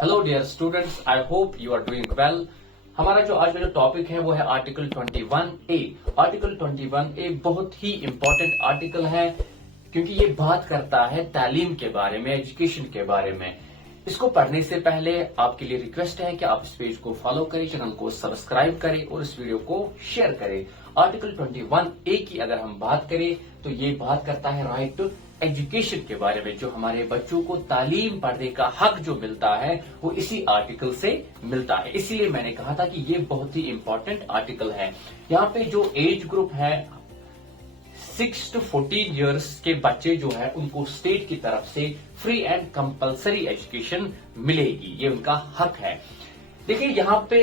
Hello dear students, I hope you are doing well. हमारा जो आज का जो टॉपिक है वो है आर्टिकल 21A। आर्टिकल 21A बहुत ही इंपॉर्टेंट आर्टिकल है क्योंकि ये बात करता है तालीम के बारे में, एजुकेशन के बारे में। इसको पढ़ने से पहले आपके लिए रिक्वेस्ट है कि आप इस पेज को फॉलो करें, चैनल को सब्सक्राइब करें और इस वीडियो को शेयर करें। आर्टिकल 21A की अगर हम बात करें तो ये बात करता है राइट टू एजुकेशन के बारे में। जो हमारे बच्चों को तालीम पढ़ने का हक जो मिलता है वो इसी आर्टिकल से मिलता है। इसीलिए मैंने कहा था कि ये बहुत ही इंपॉर्टेंट आर्टिकल है। यहाँ पे जो एज ग्रुप है 6 to 14 इयर्स के बच्चे जो है उनको स्टेट की तरफ से फ्री एंड कंपलसरी एजुकेशन मिलेगी, ये उनका हक है। देखिए यहाँ पे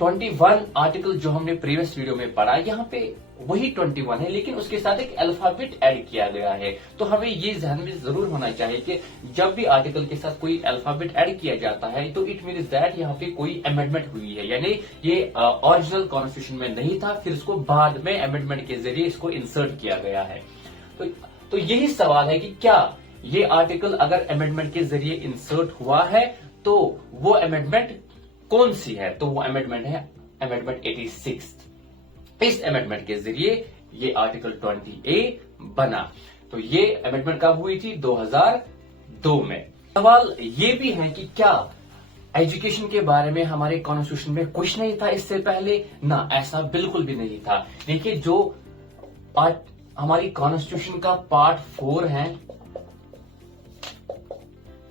21 आर्टिकल जो हमने प्रीवियस वीडियो में पढ़ा, यहाँ पे वही 21 है लेकिन उसके साथ एक अल्फाबेट ऐड किया गया है। तो हमें ये ध्यान में जरूर होना चाहिए कि जब भी आर्टिकल के साथ कोई अल्फाबेट ऐड किया जाता है तो इट मीन्स दैट यहाँ पे कोई अमेंडमेंट हुई है, यानी ये ओरिजिनल कॉन्स्टिट्यूशन में नहीं था, फिर इसको बाद में अमेंडमेंट के जरिए इसको इंसर्ट किया गया है। तो यही सवाल है कि क्या ये आर्टिकल अगर अमेंडमेंट के जरिए इंसर्ट हुआ है तो वो अमेंडमेंट कौन सी है? तो वो अमेंडमेंट है अमेंडमेंट 86। इस अमेंडमेंट के जरिए ये आर्टिकल 20A बना। तो ये अमेंडमेंट कब हुई थी? 2002 में। सवाल ये भी है कि क्या एजुकेशन के बारे में हमारे कॉन्स्टिट्यूशन में कुछ नहीं था इससे पहले? ना, ऐसा बिल्कुल भी नहीं था। देखिए जो हमारी कॉन्स्टिट्यूशन का पार्ट 4 है,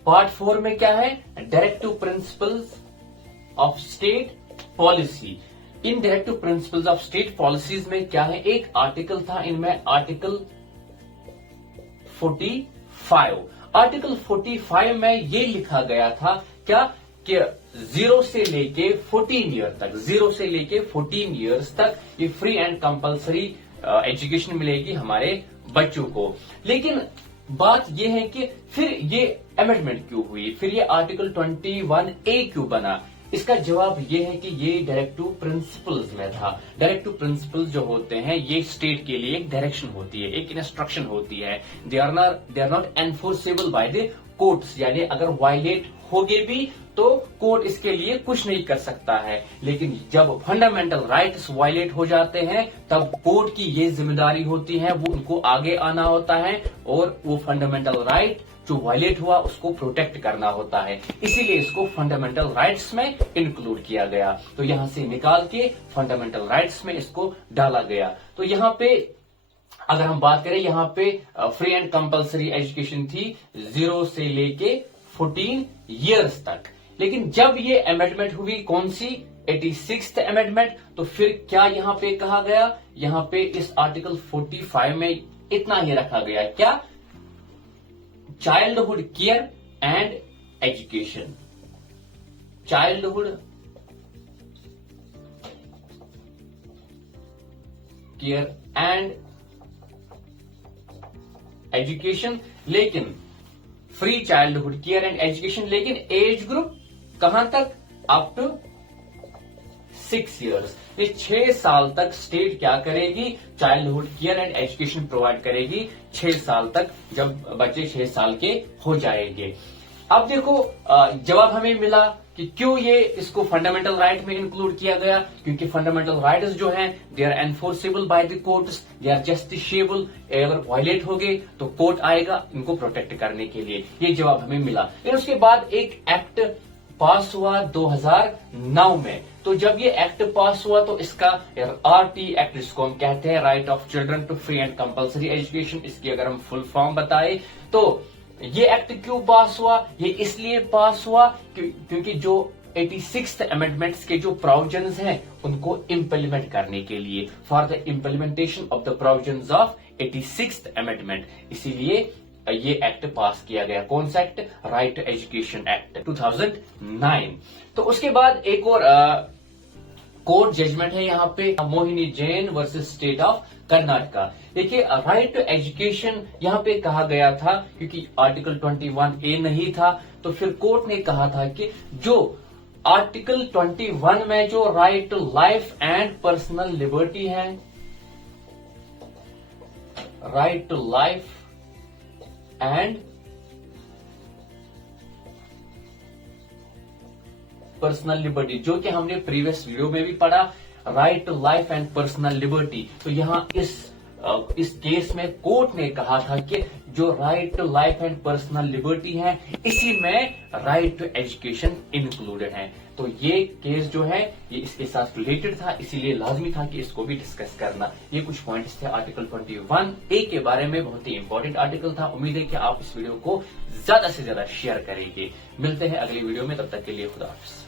पार्ट 4 में क्या है? Directive principles of state policy. In directive principles of state policies में क्या है? एक आर्टिकल था इनमें, आर्टिकल 45। आर्टिकल 45 में ये लिखा गया था क्या कि 0 से लेके 14 ईयर तक, 0 से लेके 14 ईयर्स तक ये फ्री एंड कंपलसरी एजुकेशन मिलेगी हमारे बच्चों को। लेकिन बात यह है कि फिर ये अमेंडमेंट क्यों हुई, फिर ये आर्टिकल 21A क्यों बना? इसका जवाब ये है कि ये डायरेक्टिव प्रिंसिपल्स में था। डायरेक्टिव प्रिंसिपल्स जो होते हैं ये स्टेट के लिए एक डायरेक्शन होती है, एक इंस्ट्रक्शन होती है। They are not enforceable by the courts, यानी अगर वायलेट होगे भी तो कोर्ट इसके लिए कुछ नहीं कर सकता है। लेकिन जब फंडामेंटल राइट्स वायलेट हो जाते हैं तब कोर्ट की ये जिम्मेदारी होती है, वो उनको आगे आना होता है और वो फंडामेंटल राइट जो वायलेट हुआ उसको प्रोटेक्ट करना होता है। इसीलिए इसको फंडामेंटल राइट्स में इंक्लूड किया गया। तो यहां से निकाल के फंडामेंटल राइट्स में इसको डाला गया। तो यहां पे अगर हम बात करें, यहां पे फ्री एंड कंपलसरी एजुकेशन थी 0 से लेके 14 इयर्स तक। लेकिन जब ये अमेंडमेंट हुई, कौन सी? 86th अमेंडमेंट, तो फिर क्या यहां पे कहा गया? यहां पे इस आर्टिकल 45 में इतना ही रखा गया, क्या? Childhood care and education. Childhood care and education, लेकिन free childhood care and education, लेकिन एज ग्रुप कहां तक? Up to 6 years. ये 6 साल तक स्टेट क्या करेगी? Childhood care and education provide करेगी 6 साल तक, जब बच्चे 6 साल के हो जाएंगे। अब देखो जवाब हमें मिला कि क्यों ये इसको फंडामेंटल राइट में इंक्लूड किया गया। क्योंकि फंडामेंटल राइट्स जो हैं they are enforceable by the courts, they are justiciable. अगर वायलेट हो गए तो कोर्ट आएगा इनको प्रोटेक्ट करने के लिए। ये जवाब हमें मिला। लेकिन उसके बाद एक एक्ट पास हुआ 2009 में। तो जब ये एक्ट पास हुआ तो इसका RT एक्ट, जिसको हम कहते हैं right of children to free and compulsory education, इसकी अगर हम फुल फॉर्म बताए तो ये एक्ट क्यों पास हुआ? ये इसलिए पास हुआ क्योंकि जो 86th अमेंडमेंट्स के जो प्रोविजंस हैं उनको इंप्लीमेंट करने के लिए, for the implementation of the provisions of 86th amendment, इसीलिए ये एक्ट पास किया गया। कौन सा act? Right to education act 2009। तो उसके बाद एक और कोर्ट जजमेंट है यहाँ पे, Mohini Jain versus state of Karnataka. देखिए राइट टू एजुकेशन यहाँ पे कहा गया था क्योंकि आर्टिकल 21A नहीं था, तो फिर कोर्ट ने कहा था कि जो आर्टिकल 21 में जो right to life and personal liberty है, right to life and personal liberty, जो कि हमने प्रीवियस वीडियो में भी पढ़ा, right to life and personal liberty. तो यहाँ इस केस में कोर्ट ने कहा था कि जो right to life and personal liberty है, इसी में राइट टू एजुकेशन इंक्लूडेड है। तो ये केस जो है ये इसके साथ रिलेटेड था, इसीलिए लाजमी था कि इसको भी डिस्कस करना। ये कुछ पॉइंट्स थे आर्टिकल 21A के बारे में, बहुत ही इंपॉर्टेंट आर्टिकल था। उम्मीद है कि आप इस वीडियो को ज्यादा से ज्यादा शेयर करेंगे। मिलते हैं अगली वीडियो में, तब तक के लिए खुदा हाफिज।